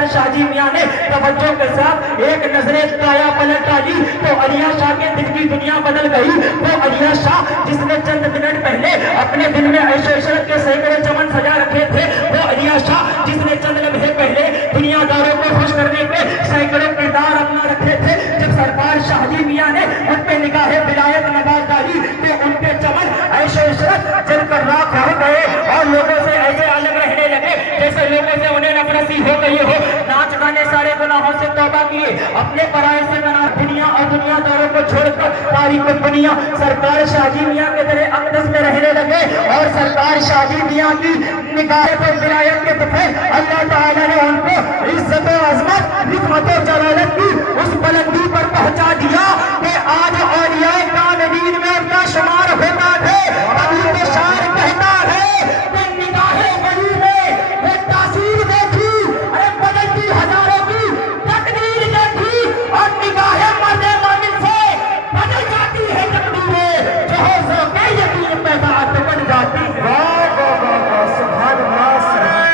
सरकार शाह जी मियाँ ने तवज्जो के साथ एक नजरे काया पलट डाली तो अलिया शाह के दिल की दुनिया बदल गई। वो अलिया शाह जिसने चंद मिनट पहले अपने दिल में ऐशो इशरत के सैकड़ों चमन सजा रखे थे, वो अलिया शाह जिसने चंद लम्हे पहले दुनियादारों को खुश करने के सैकड़ों किरदार अपना रखे थे, जब सरकार शाह जी मियाँ ने उन पे निगाहे विलायत नवाज डाली तो उनके चमन ऐशो इशरत जलकर राख हो गए और लोगों से ऐसे अलग रहने लगे जैसे लोगों से उन्हें नफरत सी हो गई हो। नाच गाने सारे गुनाहों से तौबा किए, अपने पराये से बना दुनिया और दुनियादारों को छोड़कर तारीख दुनिया सरकार शाह जी मियाँ के तरह अक़दस में रहने लगे। और सरकार शाह जी मियाँ की निगाह पर विलायत के तफे अल्लाह ताला ने उनको इज्जत और अज़मत, हिकमत और जलालत की उस बुलंदी पर पहुंचा दिया कि आज औलियाए कामिलीन में उनका शुमार होता है। अभी तो शायर कहता है कि निगाहे वली में वो तासीर देखी, अरे बदलती हजारों की तकदीर देखी और निगाहे मर्दे मोमिन से बदल जाती है तकदीरें, जो हो ज़ौक़े यकीन में बात बन जाती है। वाह वाह वाह वाह, सुभान अल्लाह, सुभान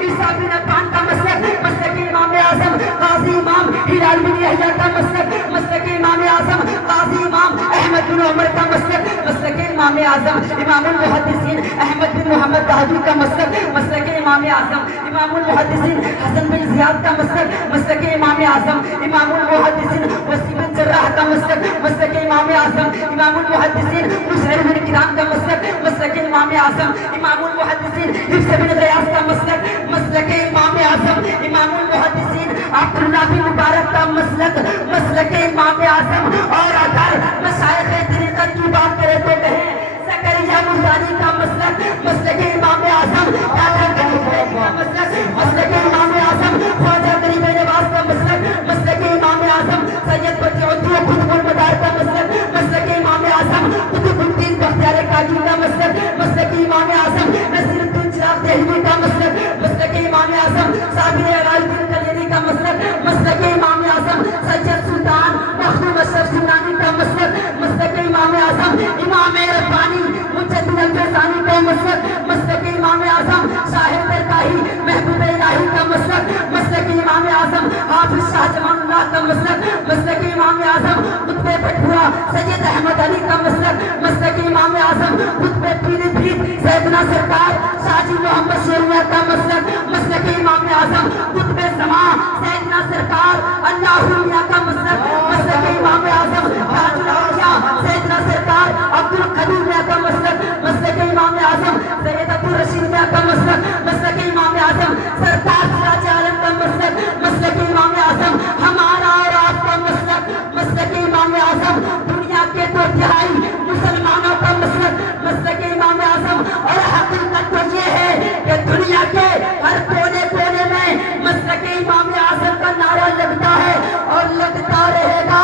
ईसा बिन अब्बान का मसलक, मसलक इमाम आज़म काज़ी इमाम हिलाल बिन यहया का मसलक, मसलक इमाम आज़म काज़ी इमाम अहमद बिन उमर का मसलक, मसलक इमाम आज़म इमामुल मुहद्दिसीन अहमद बिन मोहम्मद बहादुर का मसलक, मसलक इमाम आज़म इमामुल मुहद्दिसीन हसन बिन ज़ियाद का मसलक, मसलक इमाम आज़म इमामुल मुहद्दिसीन वसी बिन जर्राह का मसलक, मसलक इमाम आज़म इमामुल मुहद्दिसीन मुसअर बिन किराम का मसलक, मसलक इमाम आज़म इमामुल मुहद्दिसीन हिफ्ज़ बिन ग़ियास का मसलक, मसलक इमाम आज़म इमामुल मुहद्दिसीन अब्दुल्लाह बिन मुबारक का मसलक, मसलक इमाम आज़म। और अगर मशाइख़ तरीक़त की बात करें तो कहें ज़करिया मुर्दानी का मसलक, मसलक इमाम आज़म दादा गरीब का मसलक, मसलक इमाम आज़म ख्वाजा गरीब नवाज का मसलक, मसलक इमाम आज़म सैयद बदिउद्दीन कुतुबुल मदार का मसलक, मसलक इमाम आज़म कुतुबुद्दीन बख्तियार काजी का मसलक, मसलक इमाम आज़म नसीरुद्दीन चिराग देहलवी का मसलक, मसलक इमाम आज़म साबिर अलाउद्दीन कलेरी का मसलक, मसलक इमाम आज़म सैयद सुल्तान मखदूम अशरफ सुमनानी का मसलक, मसलक इमाम आज़म इमाम रब्बानी मुजद्दिद अल-फ़ैज़ानी का मसलक, मसलक इमाम आज़म शाहिर दरगाही महबूब इलाही का मसलक, मसलक इमाम आज़म हाफिज़ शाह जमानुल्लाह का मसलक, मसलक इमाम आज़म कुतुब पटुआ सैयद अहमद अली का मसलक, मसलक इमाम आज़म कुतुब पीरपीर सैयदना सरकार शाहजी मोहम्मद शेरिया का मसलक, मसलक इमाम आज़म कुतुब ज़मा सैयदना सरकार अल्लाहु मियाँ का मसलक, मसलक इमाम आज़म ताजुल औलिया सैयदना सरकार अब्दुल कदीर मियाँ का मसलक, मसलक इमाम आज़म सैयद अब्दुल रशीद मियाँ का मसलक, मसलक इमाम आज़म सरकार सिराज आलम का मसलक, मसलक इमाम आज़म हमारा और आपका मसलक, मसलक इमाम आज़म दुनिया के 2/3 मुसलमानों का मसलक, मसलक इमाम आज़म। और हकीकत तो ये है कि दुनिया के हर कोने कोने में मसलक इमाम आज़म का नारा लगता है और लगता रहेगा।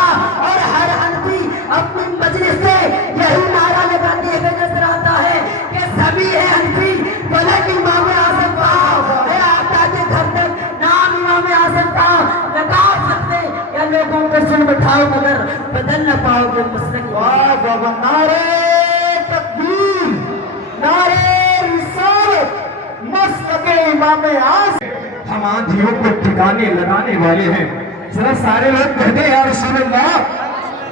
और हर हनफी अपनी मजलिस से यही नारा लगाते हुए नजर आता है कि सभी है हनफी फलक इमाम आज़म का है, आका के घर तक नाम इमाम आज़म का लगा सकते या लोगों को सुन बैठाओ मगर बदल न पाओगे मसलक। वाह वाह वाह, नारे तकबीर, नारे रिसालत, मसलक इमाम आज़म। हम आंधियों को ठिकाने लगाने वाले हैं। जरा सारे लोग कहते हैं या रसूल अल्लाह,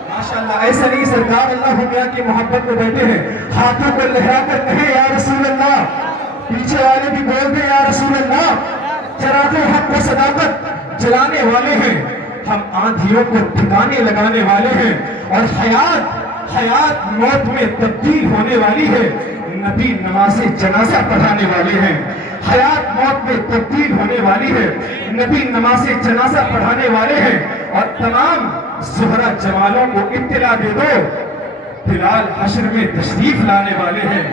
माशाअल्लाह। ऐसा नहीं सरकार अल्लाह मियां की मोहब्बत में बैठे हैं, हाथों को लहरा कर कहे या रसूल अल्लाह, पीछे वाले भी बोलते या रसूल अल्लाह। चरागे हक को सदाकत जलाने वाले हैं, हम आंधियों को ठिकाने लगाने वाले हैं। और हयात मौत में तब्दील होने वाली है, नबी नमाज़े जनाजा पढ़ाने वाले हैं। हयात मौत में तब्दील होने वाली है, नबी नमाज़े जनाजा पढ़ाने वाले हैं। और तमाम ज़ुहरा जमालों को इत्तला दे दो, बिलाल हश्र में तशरीफ लाने वाले हैं।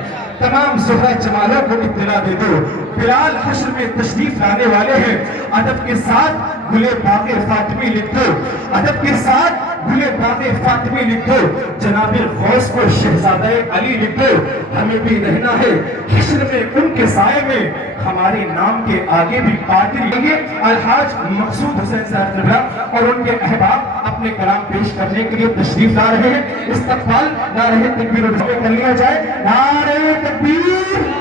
तमाम ज़ुहरा जमालों को इत्तला दे दो, बिलाल हश्र में तशरीफ लाने वाले हैं। अदब के साथ गुले बाग़े फातिमी लिख दो, अदब के साथ गुले बाग़े फातिमी लिख दो, जनाबे गौस को शहज़ादे अली लिख दो। हमें भी रहना है हश्र में उनके साए में, हमारे नाम के आगे भी पादरी लेंगे। अलहाज मकसूद हुसैन साहब क़िबला और उनके अहबाब अपने कलाम पेश करने के लिए तशरीफ ला रहे हैं। इस्तक़बाल नारे तकबीर कर लिया जाए, नारे तकबीर।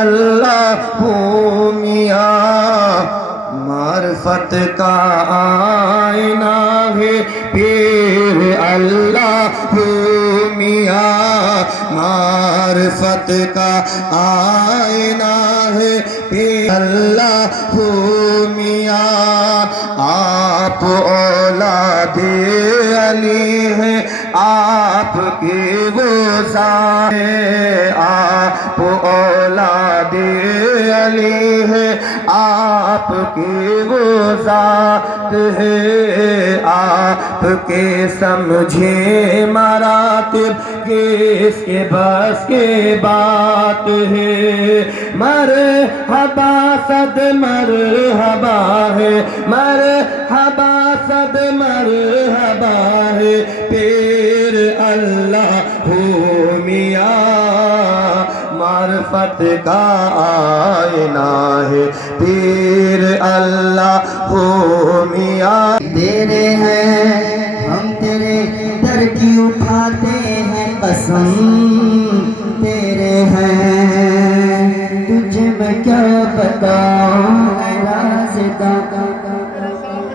اللہ میاں معرفت کا آئینہ ہے پیر اللہ میاں معرفت کا آئینہ ہے پیر اللہ میاں آپ اولاد علی ہیں آپ کی وہ ذات ہے آپ اولاد علی ہے آپ کی وہ ذات ہے آپ کے سمجھے مراتب کس کے بس کے بات ہے مرحبا صد مرحبا ہے مرحبا صد مرحبا ہے پیر اللہ میاں معرفت کا آئینہ ہے پیر اللہ میاں تیرے ہیں ہم تیرے در کی اٹھاتے ہیں قسم تیرے ہیں تجھے میں کیا بتاؤں اے رازداں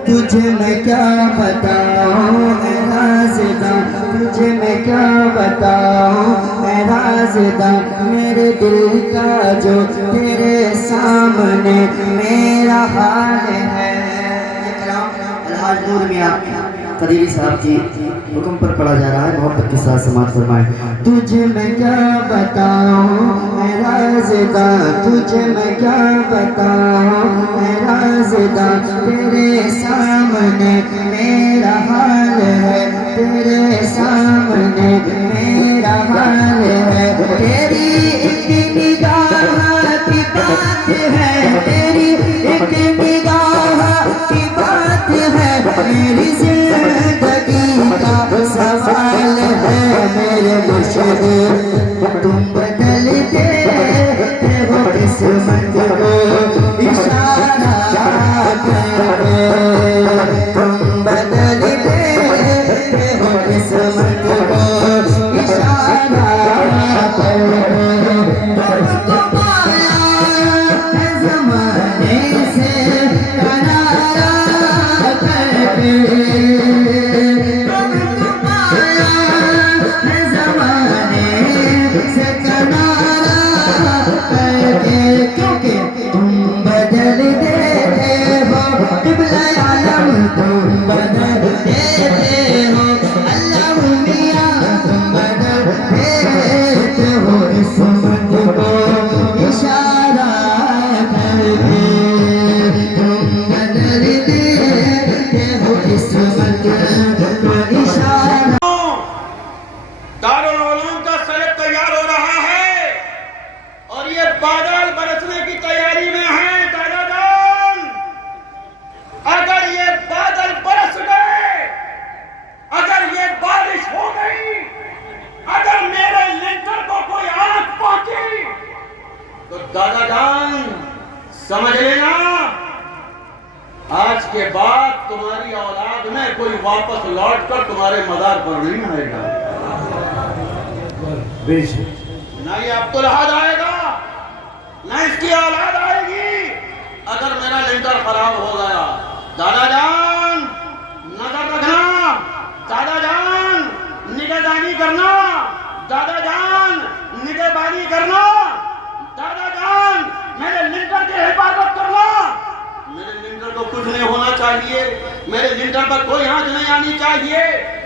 تجھے میں کیا بتاؤں اے رازداں تجھے میں کیا بتاؤں اے رازداں میرے دل کا جو تیرے سامنے میرا حال ہے۔ الحاج نور میاں قدیری صاحب کی حکم پر پڑھا جا رہا ہے، محبت کے ساتھ سماعت فرمائیں۔ تجھے میں کیا بتاؤں اے رازداں تجھے میں کیا بتاؤں اے رازداں تیرے سامنے میرا حال ہے تیرے سامنے میرا حال ہے تیری ایک نگاہ کی بات ہے تیری ایک نگاہ کی بات ہے میری زندگی کا سوال ہے میرے مرشد تم بدل دیتے ہو قسمت کو اشارہ کر کے تم بدل دیتے ہو قسمت کو اشارہ کر کے تم کو پایا ہے زمانے سے کنارہ کر کے تم کو پایا ہے زمانے سے کنارہ کر کے کیونکہ تم بدل دیتے ہو قبلہ عالم تم بدل دیتے ہو اللہ میاں تم بدل دیتے ہو قسمت کو اشارہ کر کے تم بدل دیتے ہو قسمت کو اشارہ۔ دارالعلوم کا سلب تیار ہو رہا ہے اور یہ بادل برسنے کی تیاری میں ہے۔ دادا جان اگر یہ بادل برس گئے اگر یہ بارش ہو گئی اگر میرے لنٹر کو کوئی آنکھ پہنچی تو دادا جان سمجھ لینا آج کے بعد تمہاری اولاد میں کوئی واپس لوٹ کر تمہارے مزار پر نہیں آئے گا، نہ یہ عبدالحاد آئے گا نہ اس کی اولاد آئے گی اگر میرا لنٹر خراب ہو گیا۔ دادا جان نظر رکھنا، دادا جان نگہدانی کرنا، دادا جان نگہبانی کرنا، دادا جان میرے لنٹر کی حفاظت کرنا۔ میرے لنٹر کو کچھ نہیں ہونا چاہیے، میرے لنٹر پر کوئی آنچ نہیں آنی چاہیے۔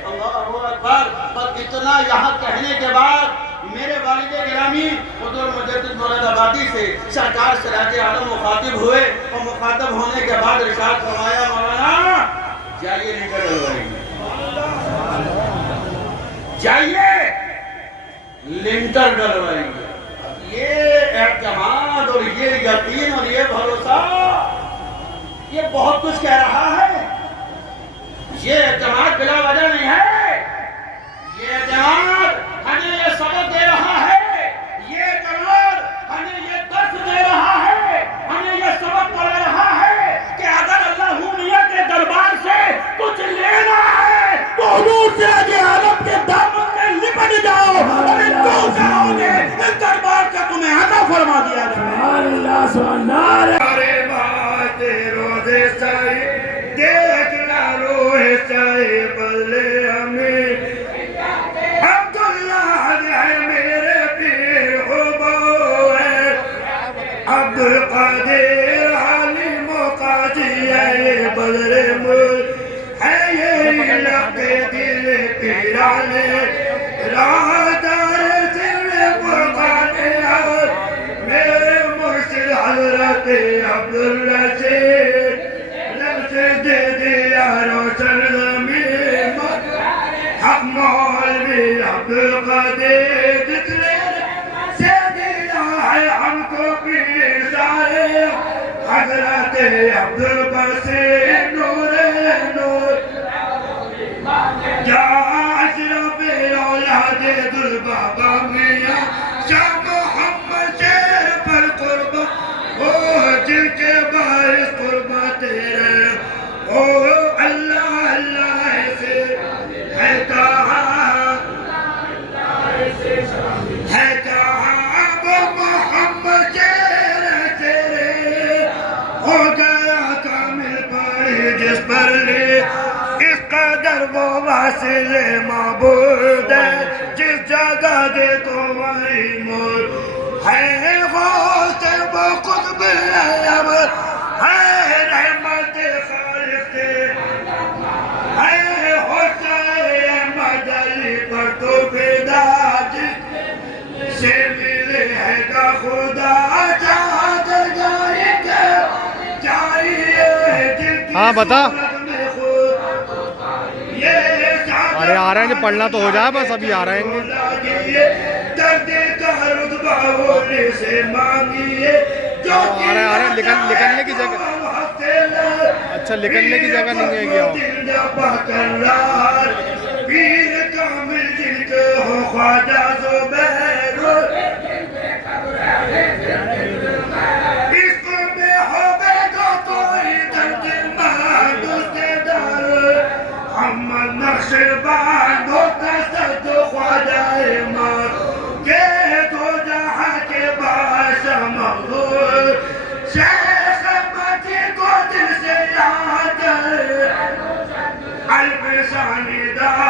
اللہ اکبر۔ پر اتنا یہاں کہنے کے بعد میرے والد گرامی حضور مجدد مراد آبادی سے سرکار سراج عالم مخاطب ہوئے اور مخاطب ہونے کے بعد ارشاد فرمایا مولانا جائیے لنٹر ڈلوائیں گے، جائیے لنٹر ڈلوائیں گے۔ یہ اعتماد اور یہ یقین اور یہ بھروسہ یہ بہت کچھ کہہ رہا ہے۔ یہ اعتماد بلا وجہ نہیں ہے، یہ اعتماد ہمیں یہ سبق دے رہا ہے، یہ اعتماد ہمیں یہ درس دے رہا ہے، ہمیں یہ سبق پڑھا رہا ہے کہ اگر اللہ میاں کے دربار سے کچھ لینا ہے تو حضور سراج عالم کے دامن میں لپٹ جاؤ اور ان کو کہو گے اس دربار کا تمہیں عطا فرما دیا جائے۔ حضرت عبد الباسط نور نور کیا اشرف اولاد دلبابا میاں شاہ محمد شیر پر قربان او جن کے باعث قربان تیرے او اللہ اللہ سے ہے کہاں وہ محمد شیر تیرے ہو گیا کامل پڑھی جس پر لے اس قدر وہ واصل معبود ہے جس جگہ دے تمہاری مور ہے غوث وہ قطب اب ہے رحمت خالق ہے حسین احمد علی پر تو فدا سے ملے ہے گا خدا چاہت جائے گا چاہیے دل کی ہاں بتا صورت میں خود ارے آ رہے ہیں جو پڑھنا تو ہو جائے بس ابھی آ رہے ہیں درد کا رتبہ ہونے سے مانگیے جو آ رہے ہیں نکلنے کی جگہ اچھا نکلنے کی جگہ نہیں ہے کیا پیر کامل جن کے ہو خواجہ زبیر عشق میں ہو بے گا تو ہی درد مہدوست در محمد نقشر باندھو تصد خواجہ مار کہ تو جہاں کے بادشاہ مغرور شیخ مجھے کو دل سے یاد الف شانی دار